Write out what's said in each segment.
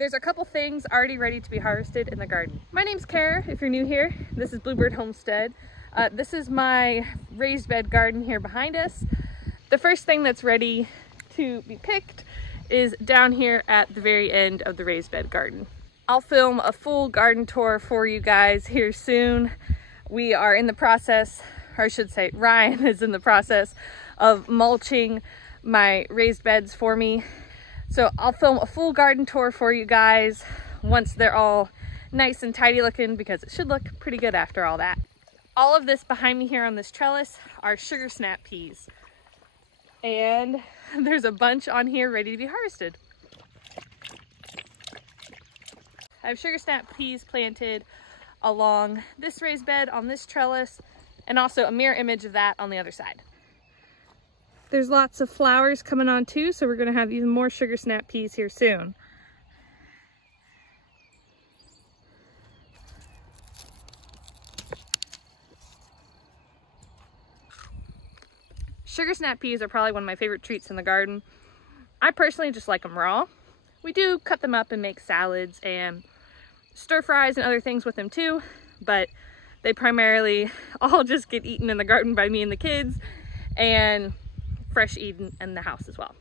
There's a couple things already ready to be harvested in the garden. My name's Cara, if you're new here. This is Bluebird Homestead. This is my raised bed garden here behind us. The first thing that's ready to be picked is down here at the very end of the raised bed garden. I'll film a full garden tour for you guys here soon. We are in the process, or I should say Ryan is in the process of mulching my raised beds for me. So I'll film a full garden tour for you guys once they're all nice and tidy looking, because it should look pretty good after all that. All of this behind me here on this trellis are sugar snap peas. And there's a bunch on here ready to be harvested. I have sugar snap peas planted along this raised bed on this trellis, and also a mirror image of that on the other side. There's lots of flowers coming on too, so we're gonna have even more sugar snap peas here soon. Sugar snap peas are probably one of my favorite treats in the garden. I personally just like them raw. We do cut them up and make salads and stir fries and other things with them too, but they primarily all just get eaten in the garden by me and the kids, and fresh eaten in the house as well.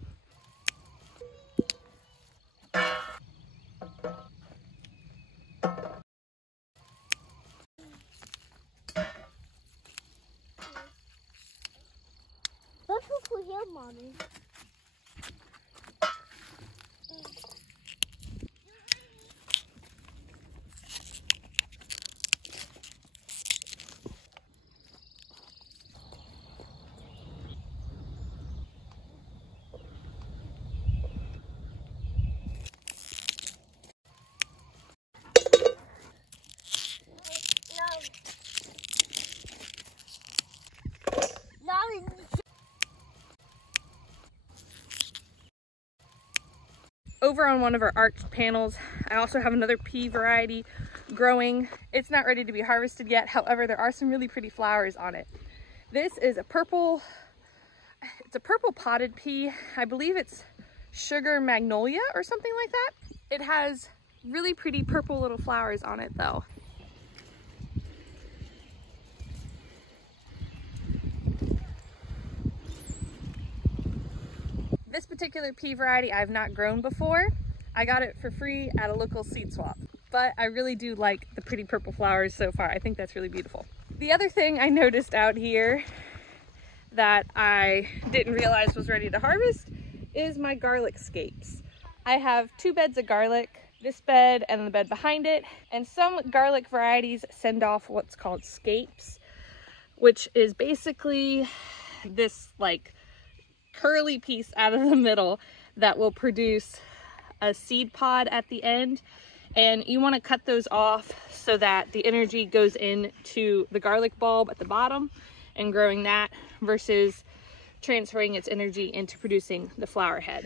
What's over here, Mommy? Over on one of our arched panels, I also have another pea variety growing. It's not ready to be harvested yet, however, there are some really pretty flowers on it. This is a purple potted pea. I believe it's sugar magnolia or something like that. It has really pretty purple little flowers on it though. This particular pea variety I have not grown before. I got it for free at a local seed swap, but I really do like the pretty purple flowers so far. I think that's really beautiful. The other thing I noticed out here that I didn't realize was ready to harvest is my garlic scapes. I have two beds of garlic, this bed and the bed behind it, and some garlic varieties send off what's called scapes, which is basically this like curly piece out of the middle that will produce a seed pod at the end, and you want to cut those off so that the energy goes into the garlic bulb at the bottom and growing that, versus transferring its energy into producing the flower head.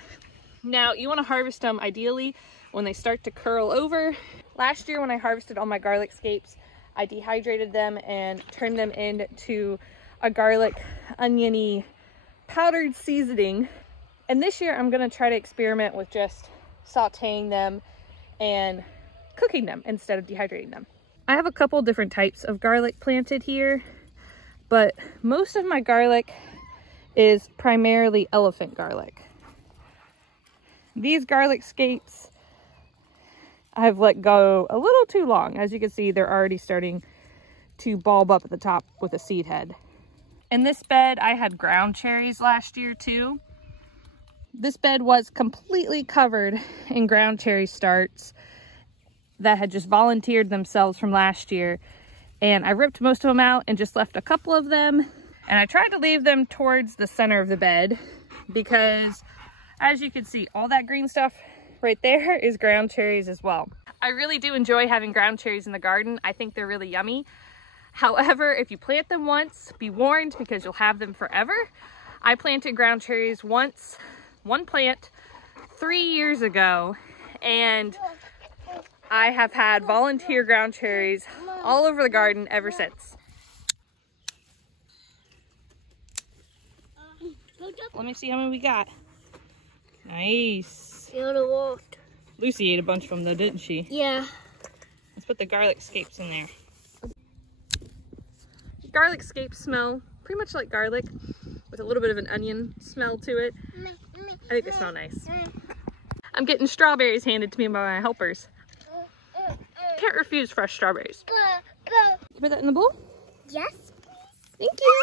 Now you want to harvest them ideally when they start to curl over. Last year when I harvested all my garlic scapes, I dehydrated them and turned them into a garlic oniony powdered seasoning, and this year I'm going to try to experiment with just sauteing them and cooking them instead of dehydrating them. I have a couple different types of garlic planted here, but most of my garlic is primarily elephant garlic. These garlic scapes I've let go a little too long. As you can see, they're already starting to bulb up at the top with a seed head. In this bed, I had ground cherries last year too. This bed was completely covered in ground cherry starts that had just volunteered themselves from last year. And I ripped most of them out and just left a couple of them. And I tried to leave them towards the center of the bed because, as you can see, all that green stuff right there is ground cherries as well. I really do enjoy having ground cherries in the garden. I think they're really yummy. However, if you plant them once, be warned, because you'll have them forever. I planted ground cherries once, one plant, 3 years ago, and I have had volunteer ground cherries all over the garden ever since. Let me see how many we got. Nice. Look Lucy ate a bunch of them though, didn't she? Yeah. Let's put the garlic scapes in there. Garlic scapes smell pretty much like garlic with a little bit of an onion smell to it. I think they smell nice. I'm getting strawberries handed to me by my helpers. Can't refuse fresh strawberries. You put that in the bowl? Yes, please. Thank you.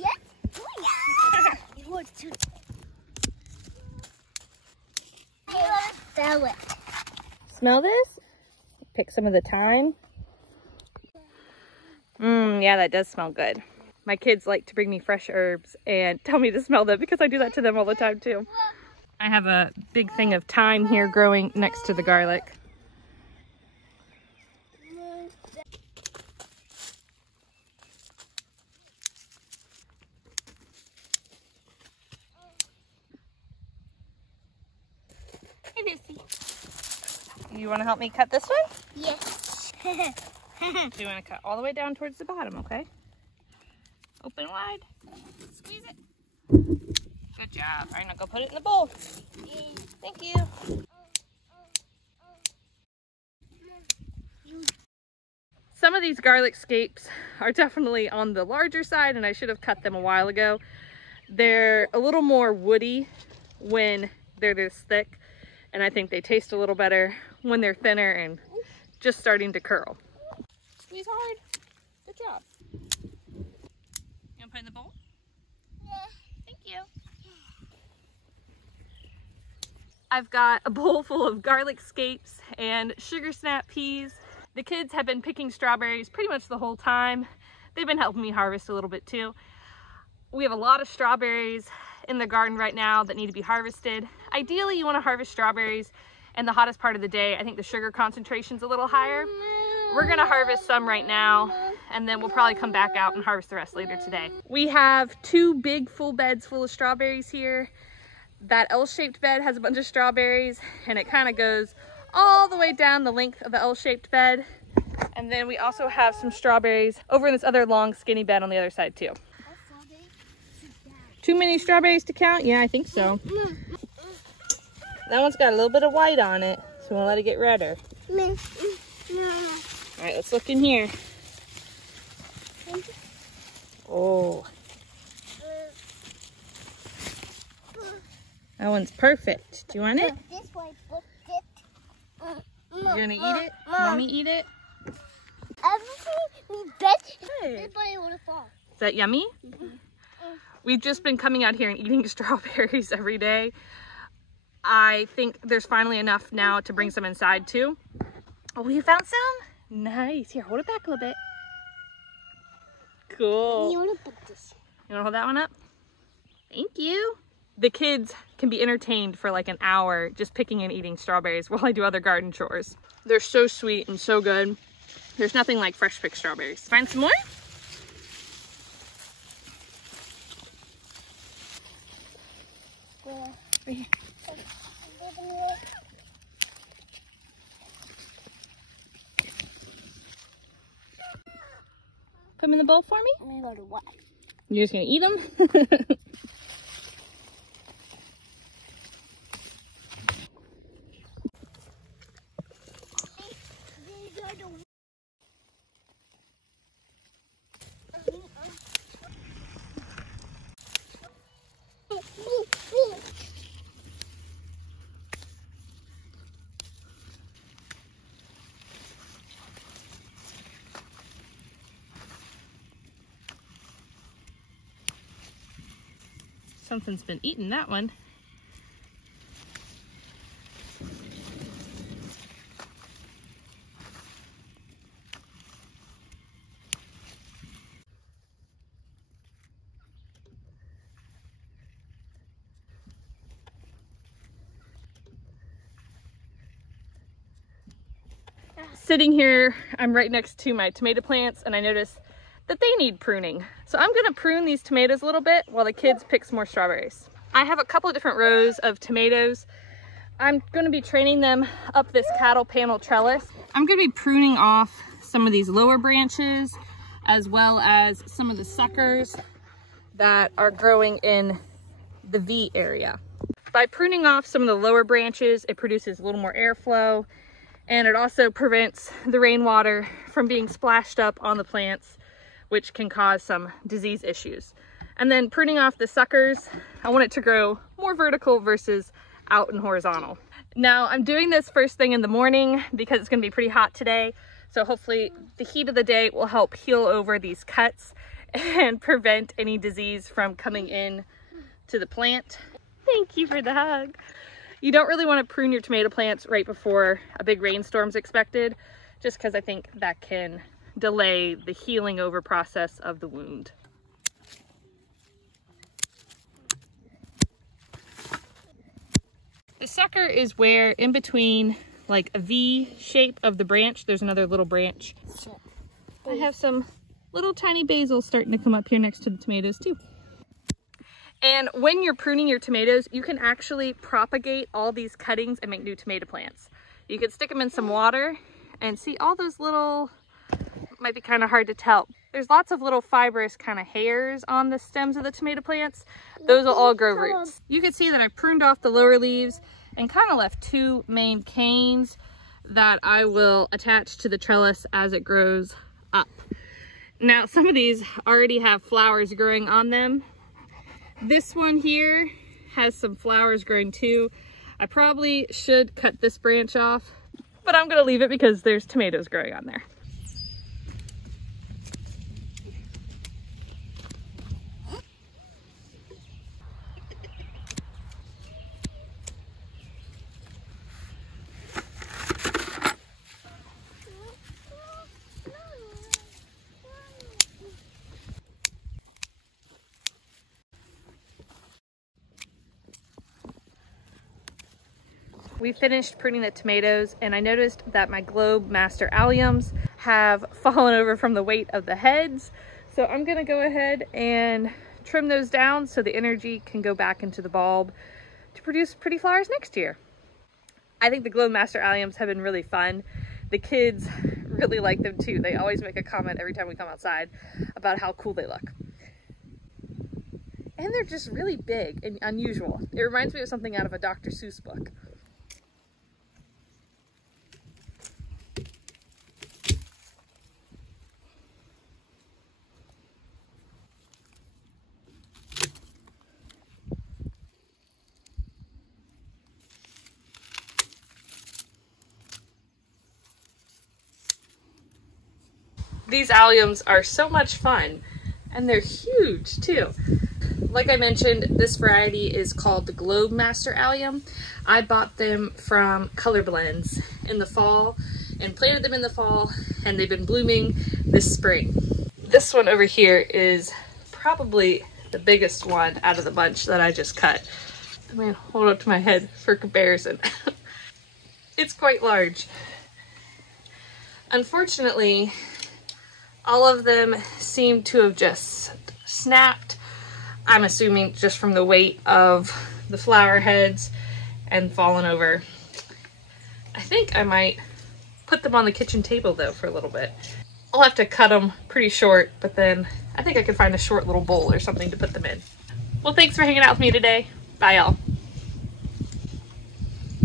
Yes. Oh, yeah. Smell it. Smell this? Pick some of the thyme. Yeah, that does smell good. My kids like to bring me fresh herbs and tell me to smell them because I do that to them all the time too. I have a big thing of thyme here growing next to the garlic. Hey, Lucy. You want to help me cut this one? Yes. So you want to cut all the way down towards the bottom, okay? Open wide. Squeeze it. Good job. All right, now go put it in the bowl. Thank you. Some of these garlic scapes are definitely on the larger side, and I should have cut them a while ago. They're a little more woody when they're this thick, and I think they taste a little better when they're thinner and just starting to curl. Squeeze hard. Good job. You want to put it in the bowl? Yeah. Thank you. I've got a bowl full of garlic scapes and sugar snap peas. The kids have been picking strawberries pretty much the whole time. They've been helping me harvest a little bit too. We have a lot of strawberries in the garden right now that need to be harvested. Ideally, you want to harvest strawberries in the hottest part of the day. I think the sugar concentration's a little higher. We're gonna harvest some right now, and then we'll probably come back out and harvest the rest later today. We have 2 big full beds full of strawberries here. That L-shaped bed has a bunch of strawberries, and it kind of goes all the way down the length of the L-shaped bed. And then we also have some strawberries over in this other long skinny bed on the other side too. Too many strawberries to count? Yeah, I think so. That one's got a little bit of white on it, so we'll let it get redder. All right, let's look in here. Oh. That one's perfect. Do you want it? This way, put it. You gonna eat it? Mommy eat it? Everything we bet. Hey. Everybody would have fallen. Is that yummy? We've just been coming out here and eating strawberries every day. I think there's finally enough now to bring some inside too. Oh, you found some? Nice. Here, hold it back a little bit. Cool. You want to put this? You want to hold that one up? Thank you. The kids can be entertained for like an hour just picking and eating strawberries while I do other garden chores. They're so sweet and so good. There's nothing like fresh picked strawberries. Find some more? Yeah. Right here. Put them in the bowl for me? I'm gonna go to what? You're just gonna eat them? Something's been eating that one. Sitting here, I'm right next to my tomato plants, and I noticed that they need pruning. So I'm gonna prune these tomatoes a little bit while the kids pick some more strawberries. I have a couple of different rows of tomatoes. I'm gonna be training them up this cattle panel trellis. I'm gonna be pruning off some of these lower branches as well as some of the suckers that are growing in the V area. By pruning off some of the lower branches, it produces a little more airflow, and it also prevents the rainwater from being splashed up on the plants, which can cause some disease issues. And then pruning off the suckers, I want it to grow more vertical versus out and horizontal. Now I'm doing this first thing in the morning because it's gonna be pretty hot today. So hopefully the heat of the day will help heal over these cuts and prevent any disease from coming in to the plant. Thank you for the hug. You don't really want to prune your tomato plants right before a big rainstorm's expected, just because I think that can delay the healing over process of the wound. The sucker is where in between like a V shape of the branch, there's another little branch. I have some little tiny basil starting to come up here next to the tomatoes too. And when you're pruning your tomatoes, you can actually propagate all these cuttings and make new tomato plants. You can stick them in some water and see all those little, might be kind of hard to tell. There's lots of little fibrous kind of hairs on the stems of the tomato plants. Those will all grow roots. You can see that I pruned off the lower leaves and kind of left two main canes that I will attach to the trellis as it grows up. Now, some of these already have flowers growing on them. This one here has some flowers growing too. I probably should cut this branch off, but I'm gonna leave it because there's tomatoes growing on there. We finished pruning the tomatoes and I noticed that my Globe Master Alliums have fallen over from the weight of the heads. So I'm gonna go ahead and trim those down so the energy can go back into the bulb to produce pretty flowers next year. I think the Globe Master Alliums have been really fun. The kids really like them too. They always make a comment every time we come outside about how cool they look. And they're just really big and unusual. It reminds me of something out of a Dr. Seuss book. These alliums are so much fun and they're huge too. Like I mentioned, this variety is called the Globe Master Allium. I bought them from Color Blends in the fall and planted them in the fall, and they've been blooming this spring. This one over here is probably the biggest one out of the bunch that I just cut. I'm gonna hold it to my head for comparison. It's quite large. Unfortunately, all of them seem to have just snapped. I'm assuming just from the weight of the flower heads and fallen over. I think I might put them on the kitchen table though for a little bit. I'll have to cut them pretty short, but then I think I could find a short little bowl or something to put them in. Well, thanks for hanging out with me today. Bye, y'all.